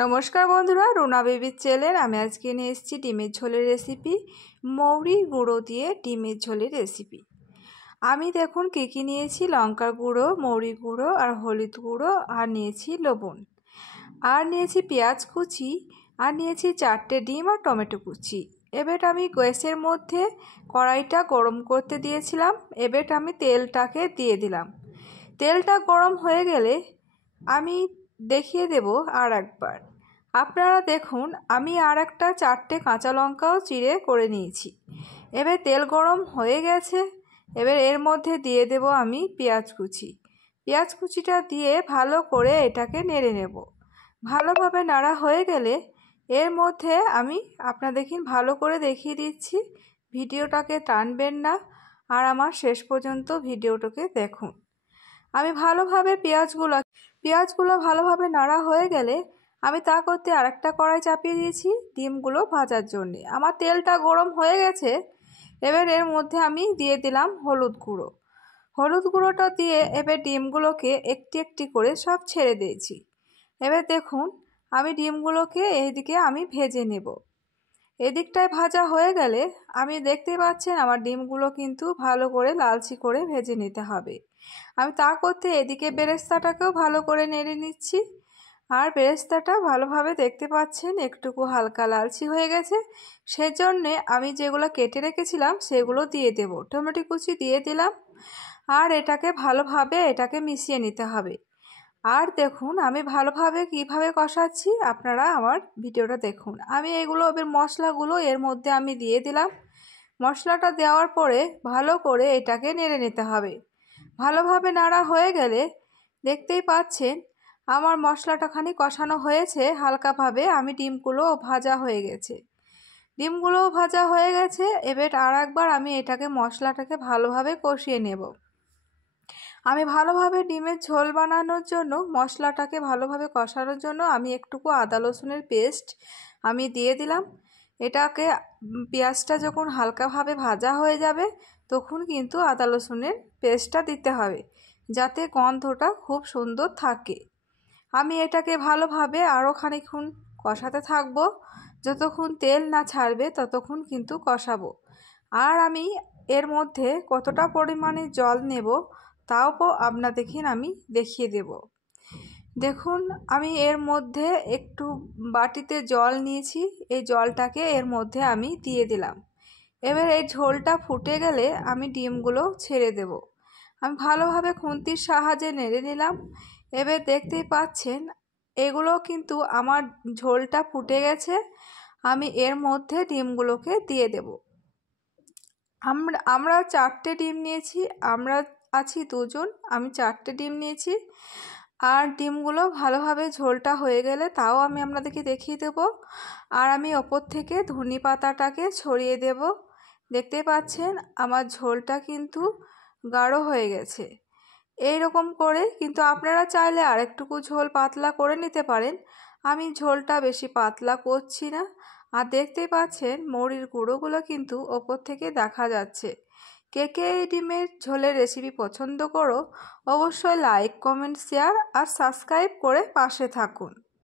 নমস্কার বন্ধুরা, রুনা বেবির চ্যানেল। আমি আজকে নিয়ে এসেছি ডিমের ঝোলের রেসিপি, মৌরি গুঁড়ো দিয়ে ডিমের ঝোলের রেসিপি। আমি দেখুন কী কী নিয়েছি: লঙ্কার গুঁড়ো, মৌরি গুঁড়ো আর হলুদ গুঁড়ো, আর নিয়েছি লবণ, আর নিয়েছি পেঁয়াজ কুচি, আর নিয়েছি 4টে ডিম আর টমেটো কুচি। এবার আমি গ্যাসের মধ্যে কড়াইটা গরম করতে দিয়েছিলাম। এবার আমি তেলটাকে দিয়ে দিলাম। তেলটা গরম হয়ে গেলে আমি দেখিয়ে দেব আর একবার। আপনারা দেখুন, আমি আর একটা 4টে কাঁচা লঙ্কাও চিড়ে করে নিয়েছি। এবার তেল গরম হয়ে গেছে। এবার এর মধ্যে দিয়ে দেব আমি পেঁয়াজ কুচি। পেঁয়াজ কুচিটা দিয়ে ভালো করে এটাকে নেড়ে নেব। ভালোভাবে নাড়া হয়ে গেলে এর মধ্যে আমি আপনাদের ভালো করে দেখিয়ে দিচ্ছি, ভিডিওটাকে টানবেন না, আর আমার শেষ পর্যন্ত ভিডিওটাকে দেখুন। আমি ভালোভাবে পেঁয়াজগুলো ভালোভাবে নাড়া হয়ে গেলে আমি তা করতে আরেকটা কড়াই চাপিয়ে দিয়েছি ডিমগুলো ভাজার জন্য। আমার তেলটা গরম হয়ে গেছে। এবার এর মধ্যে আমি দিয়ে দিলাম হলুদ গুঁড়ো। হলুদ গুঁড়োটা দিয়ে এবার ডিমগুলোকে একটি একটি করে সব ছেড়ে দিয়েছি। এবার দেখুন, আমি ডিমগুলোকে এইদিকে আমি ভেজে নেব। এদিকটায় ভাজা হয়ে গেলে আমি দেখতে পাচ্ছেন আমার ডিমগুলো কিন্তু ভালো করে লালচি করে ভেজে নিতে হবে। আমি তা করতে এদিকে বেরেস্তাটাকেও ভালো করে নেড়ে নিচ্ছি। আর বেরেস্তাটা ভালোভাবে দেখতে পাচ্ছেন একটুকু হালকা লালচি হয়ে গেছে। সেজন্যে আমি যেগুলো কেটে রেখেছিলাম সেগুলো দিয়ে দেব। টমেটো কুচি দিয়ে দিলাম, আর এটাকে ভালোভাবে মিশিয়ে নিতে হবে। আর দেখুন আমি ভালোভাবে কিভাবে কষাচ্ছি, আপনারা আমার ভিডিওটা দেখুন। আমি এগুলো এবার মশলাগুলো এর মধ্যে আমি দিয়ে দিলাম। মশলাটা দেওয়ার পরে ভালো করে এটাকে নেড়ে নিতে হবে। ভালোভাবে নাড়া হয়ে গেলে দেখতেই পাচ্ছেন আমার মশলাটা খানি কষানো হয়েছে হালকাভাবে। আমি ডিমগুলো ভাজা হয়ে গেছে। এবার আর একবার আমি এটাকে মশলাটাকে ভালোভাবে কষিয়ে নেব। আমি ভালোভাবে ডিমের ঝোল বানানোর জন্য মশলাটাকে ভালোভাবে কষানোর জন্য আমি একটুকু আদা রসুনের পেস্ট আমি দিয়ে দিলাম। এটাকে পেঁয়াজটা যখন হালকাভাবে ভাজা হয়ে যাবে তখন কিন্তু আদা রসুনের পেস্টটা দিতে হবে, যাতে গন্ধটা খুব সুন্দর থাকে। আমি এটাকে ভালোভাবে আরও খানিকক্ষণ কষাতে থাকবো। যতক্ষণ তেল না ছাড়বে ততক্ষণ কিন্তু কষাবো। আর আমি এর মধ্যে কতটা পরিমাণে জল নেব তাও আপনাদের আমি দেখিয়ে দেব। দেখুন, আমি এর মধ্যে একটু বাটিতে জল নিয়েছি। এই জলটাকে এর মধ্যে আমি দিয়ে দিলাম। এবার এই ঝোলটা ফুটে গেলে আমি ডিমগুলো ছেড়ে দেব। আমি ভালোভাবে খুন্তির সাহায্যে নেড়ে নিলাম। এবার দেখতেই পাচ্ছেন এগুলো কিন্তু আমার ঝোলটা ফুটে গেছে। আমি এর মধ্যে ডিমগুলোকে দিয়ে দেব। আমরা 4টে ডিম নিয়েছি, আমরা আছি 2 জন, আমি 4টে ডিম নিয়েছি। আর ডিমগুলো ভালোভাবে ঝোলটা হয়ে গেলে তাও আমি আপনাদেরকে দেখিয়ে দেব। আর আমি ওপর থেকে ধনে পাতাটাকে ছড়িয়ে দেব। দেখতে পাচ্ছেন আমার ঝোলটা কিন্তু গাঢ় হয়ে গেছে। এই রকম করে কিন্তু আপনারা চাইলে আরেকটুকু ঝোল পাতলা করে নিতে পারেন। আমি ঝোলটা বেশি পাতলা করছি না। আর দেখতেই পাচ্ছেন মৌরির গুঁড়োগুলো কিন্তু ওপর থেকে দেখা যাচ্ছে। কে কে এই ডিমের ঝোলের রেসিপি পছন্দ করো, অবশ্যই লাইক, কমেন্ট, শেয়ার আর সাবস্ক্রাইব করে পাশে থাকুন।